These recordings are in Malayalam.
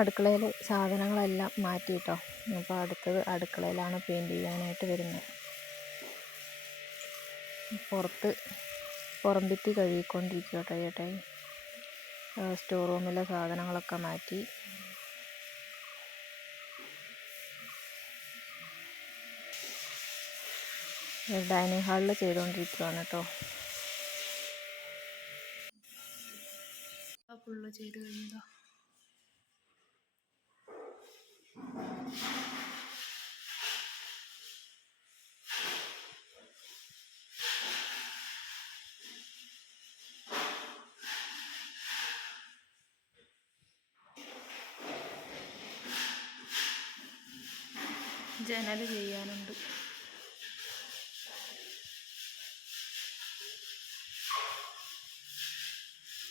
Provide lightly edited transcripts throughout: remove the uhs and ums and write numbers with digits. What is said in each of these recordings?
അടുക്കളയിൽ സാധനങ്ങളെല്ലാം മാറ്റിയിട്ടോ. അപ്പോൾ അടുത്തത് അടുക്കളയിലാണ് പെയിൻറ്റ് ചെയ്യാനായിട്ട് വരുന്നത്. പുറം ഭിത്തി കഴുകിക്കൊണ്ടിരിക്കുക കേട്ടോ ചേട്ടായി. സ്റ്റോർ റൂമിലെ സാധനങ്ങളൊക്കെ മാറ്റി. ഡൈനിങ് ഹാളിൽ ചെയ്തുകൊണ്ടിരിക്കുകയാണ് കേട്ടോ. ഫുള്ള് ചെയ്ത് കഴിഞ്ഞതാ. ജനൽ ചെയ്യാനുണ്ട്.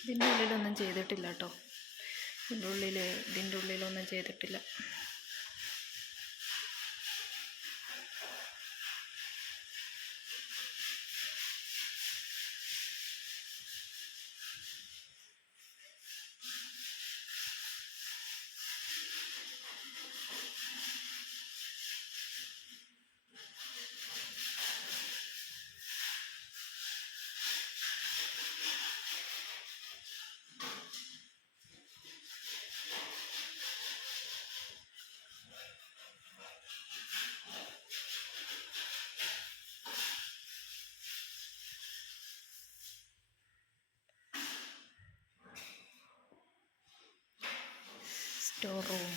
ഇതിൻ്റെ ഉള്ളിലൊന്നും ചെയ്തിട്ടില്ല കേട്ടോ. ഇതിൻ്റെ ഉള്ളിലൊന്നും ചെയ്തിട്ടില്ല. Store room.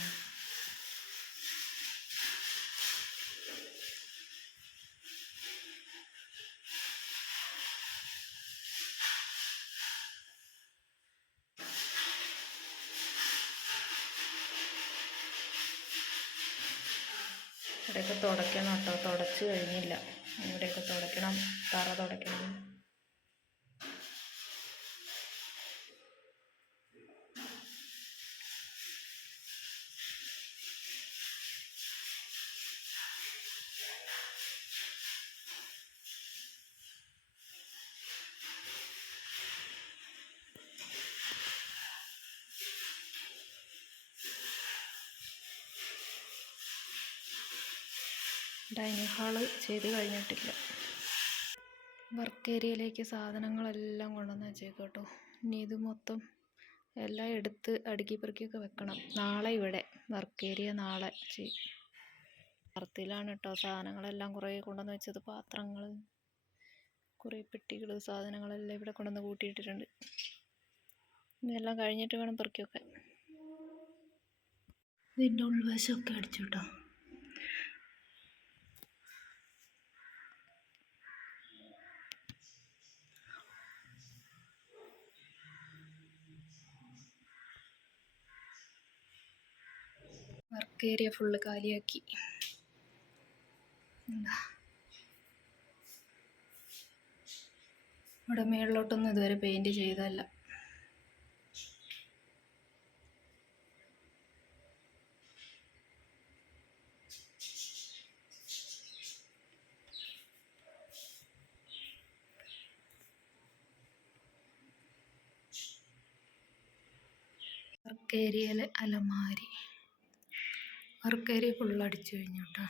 ഇവിടെയൊക്കെ തുടയ്ക്കണം കേട്ടോ. തുടച്ച് കഴിഞ്ഞില്ല. ഇവിടെയൊക്കെ തുടയ്ക്കണം. തറ തുടയ്ക്കണം. ഡൈനിങ് ഹാള് ചെയ്ത് കഴിഞ്ഞിട്ടില്ല. വർക്ക് ഏരിയയിലേക്ക് സാധനങ്ങളെല്ലാം കൊണ്ടുവന്ന് വെച്ചേക്കും കേട്ടോ. ഇനി ഇത് മൊത്തം എല്ലാം എടുത്ത് അടുക്കി പെറുക്കിയൊക്കെ വെക്കണം. നാളെ ഇവിടെ വർക്ക് ഏരിയ നാളെ ചെയ്യും. വാർത്തയിലാണ് കേട്ടോ സാധനങ്ങളെല്ലാം കുറേ കൊണ്ടുവന്ന് വെച്ചത്. പാത്രങ്ങൾ, കുറേ പെട്ടികൾ, സാധനങ്ങളെല്ലാം ഇവിടെ കൊണ്ടുവന്ന് കൂട്ടിയിട്ടിട്ടുണ്ട്. ഇതെല്ലാം കഴിഞ്ഞിട്ട് വേണം പെറുക്കി വെക്കാൻ. ഇതിൻ്റെ ഉൾവശമൊക്കെ അടിച്ചു കേട്ടോ. വർക്ക് ഏരിയ ഫുള്ള് കാലിയാക്കി. ഇവിടെ മേളിലോട്ടൊന്നും ഇതുവരെ പെയിൻറ്റ് ചെയ്തല്ല. വർക്ക് ഏരിയയിലെ അലമാരി, വർക്ക് ഏരിയ ഫുള്ള് അടിച്ചു കഴിഞ്ഞു കേട്ടോ.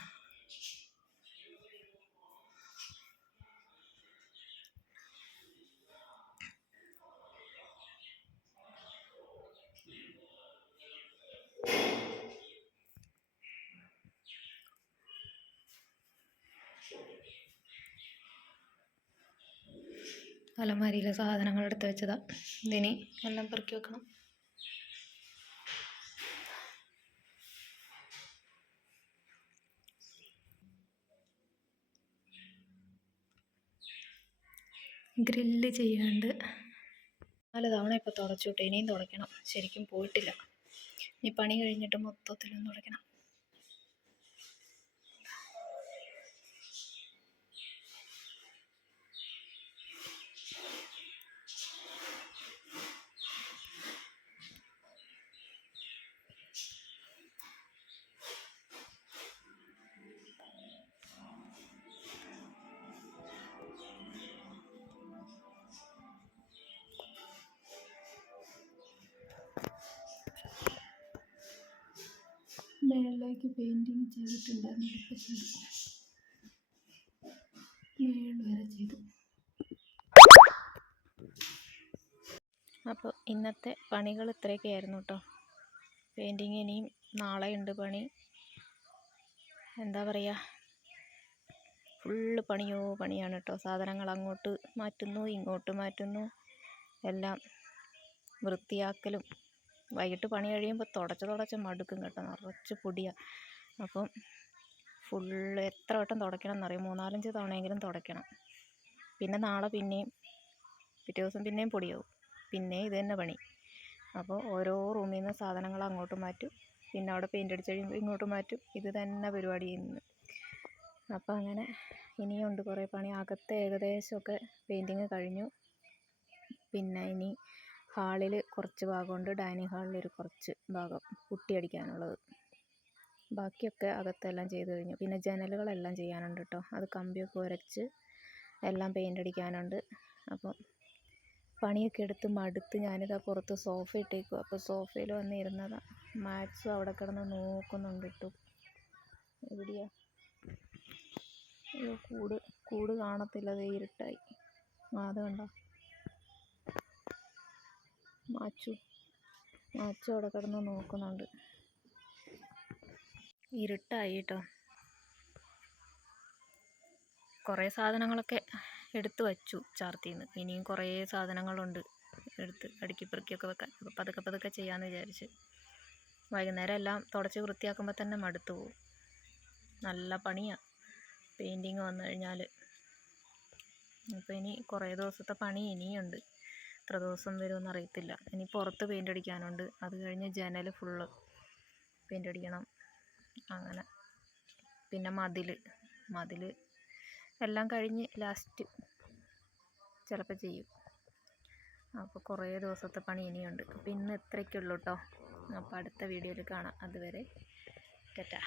അലമാരിയിലെ സാധനങ്ങൾ എടുത്ത് വെച്ചതാ. ഇതിനി എല്ലാം പെറുക്കി വെക്കണം. ഗ്രില്ല് ചെയ്യാണ്ട് 4 തവണ ഇപ്പോൾ തുടച്ചു വിട്ടു. ഇനിയും തുടയ്ക്കണം. ശരിക്കും പോയിട്ടില്ല. ഇനി പണി കഴിഞ്ഞിട്ട് മൊത്തത്തിലൊന്ന് തുടയ്ക്കണം. മേളിലേക്ക് പെയിൻറ്റിങ് ചെയ്തിട്ടുണ്ടായിരുന്നു, ഇപ്പം ചെയ്തു. മേളിൽ വരെ ചെയ്തു. അപ്പോൾ ഇന്നത്തെ പണികൾ ഇത്രയൊക്കെ ആയിരുന്നു കേട്ടോ. പെയിൻറ്റിങ് ഇനിയും നാളെ ഉണ്ട് പണി. എന്താ പറയുക, ഫുള്ള് പണിയാണ് കേട്ടോ. സാധനങ്ങൾ അങ്ങോട്ട് മാറ്റുന്നു, ഇങ്ങോട്ട് മാറ്റുന്നു, എല്ലാം വൃത്തിയാക്കലും. വൈകിട്ട് പണി കഴിയുമ്പോൾ തുടച്ച് മടുക്കും കേട്ടോ, നിറച്ച് പൊടിയാണ്. അപ്പം ഫുള്ള് എത്ര വട്ടം തുടയ്ക്കണം എന്നറിയാം, 3-4 തവണയെങ്കിലും തുടയ്ക്കണം. പിന്നെ നാളെ പിന്നെയും പിറ്റേ ദിവസം പിന്നെയും പൊടിയാവും, പിന്നെ ഇത് തന്നെ പണി. അപ്പോൾ ഓരോ റൂമിൽ നിന്ന് സാധനങ്ങൾ അങ്ങോട്ട് മാറ്റും, പിന്നെ അവിടെ പെയിൻ്റ് അടിച്ച് കഴിയുമ്പോൾ ഇങ്ങോട്ട് മാറ്റും. ഇത് തന്നെ പരിപാടി ചെയ്യുന്നത്. അപ്പോൾ അങ്ങനെ ഇനിയുണ്ട് കുറേ പണി. അകത്ത് ഏകദേശമൊക്കെ പെയിൻറ്റിങ് കഴിഞ്ഞു. പിന്നെ ഇനി ഹാളിൽ കുറച്ച് ഭാഗമുണ്ട്, ഡൈനിങ് ഹാളിലൊരു കുറച്ച് ഭാഗം പുട്ടി അടിക്കാനുള്ളത്. ബാക്കിയൊക്കെ അകത്തെല്ലാം ചെയ്ത് കഴിഞ്ഞു. പിന്നെ ജനലുകളെല്ലാം ചെയ്യാനുണ്ട് കേട്ടോ. അത് കമ്പിയൊക്കെ ഉരച്ച് എല്ലാം പെയിൻ്റ് അടിക്കാനുണ്ട്. അപ്പം പണിയൊക്കെ എടുത്ത് മടുത്ത് ഞാനിതാ പുറത്ത് സോഫ ഇട്ടേക്കും. അപ്പോൾ സോഫയിൽ വന്നിരുന്നതാണ്. മാക്സും അവിടെ കിടന്ന് നോക്കുന്നുണ്ട് കേട്ടോ. എവിടെയാ? അയ്യോ, കൂട് കാണത്തില്ല, ദേ ഇരുട്ടായി. അത് കണ്ടോ, മാച്ചു അവിടെ കിടന്ന് നോക്കുന്നുണ്ട്. ഇരുട്ടായി കേട്ടോ. കുറേ സാധനങ്ങളൊക്കെ എടുത്ത് വച്ചു ചാർത്തിന്ന്. ഇനിയും കുറേ സാധനങ്ങളുണ്ട് എടുത്ത് അടുക്കി പെറുക്കിയൊക്കെ വെക്കാൻ. അപ്പോൾ പതുക്കെ ചെയ്യാമെന്ന് വിചാരിച്ച്. വൈകുന്നേരം എല്ലാം തുടച്ച് വൃത്തിയാക്കുമ്പോൾ തന്നെ മടുത്തു പോകും. നല്ല പണിയാണ് പെയിൻറ്റിങ് വന്നു കഴിഞ്ഞാൽ. അപ്പോൾ ഇനി കുറേ ദിവസത്തെ പണി ഇനിയുണ്ട്. എത്ര ദിവസം വരുമെന്ന് അറിയത്തില്ല. ഇനി പുറത്ത് പെയിൻ്റ് അടിക്കാനുണ്ട്. അത് കഴിഞ്ഞ് ജനൽ ഫുള്ള് പെയിൻ്റ് അടിക്കണം. അങ്ങനെ പിന്നെ മതിൽ എല്ലാം കഴിഞ്ഞ് ലാസ്റ്റ് ചിലപ്പോൾ ചെയ്യും. അപ്പോൾ കുറേ ദിവസത്തെ പണി ഇനിയുണ്ട്. അപ്പോൾ ഇന്ന് ഇത്രയൊക്കെ ഉള്ളൂ കേട്ടോ. അപ്പോൾ അടുത്ത വീഡിയോയിൽ കാണാം. അതുവരെ ടാറ്റാ.